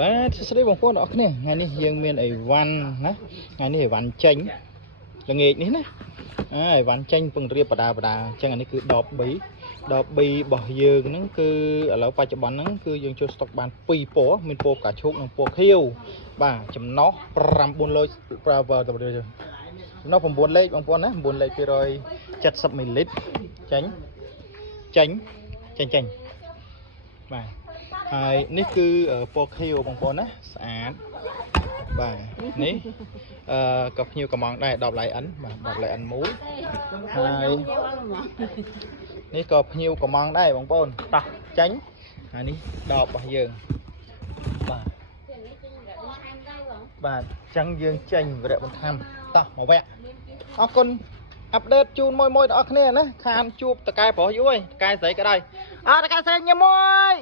បាទសួស្តីបងប្អូនអរគ្នាថ្ងៃនេះយើងមានអីវ៉ាន់ណាថ្ងៃនេះអីវ៉ាន់ចេញល្ងាចនេះណាអីវ៉ាន់ចេញពងរៀបបដាអញ្ចឹងអានេះគឺដប B របស់យើងហ្នឹងគឺឥឡូវបច្ចុប្បន្នហ្នឹងគឺយើងចូលស្តុកបាន2ពណ៌មានពណ៌ផ្កាឈូកនិងពណ៌ខៀវបាទចំណុះ9លេខចំណុះ9លេខបងប្អូនណា9លេខ270មីលីលីត្រចេញបាទហើយនេះគឺពណ៌ខៀវបងប្អូនណាស្អាតបាទនេះក៏ភ្ញៀវកំងដែរ10 LN បាទ10 LN មូលហើយនេះក៏ភ្ញៀវកំងដែរបងប្អូនតោះចេញហើយនេះដបរបស់យើងបាទអញ្ចឹងយើងចេញវគ្គបន្ថែមតោះមកវគ្គអរគុណអាប់ដេតជូនមួយដល់អ្នកគ្នាណាខានជួបតកែប្រុសយូរហើយតកែស្រីក៏ដែរតកែស្រីញ៉ាំមួយ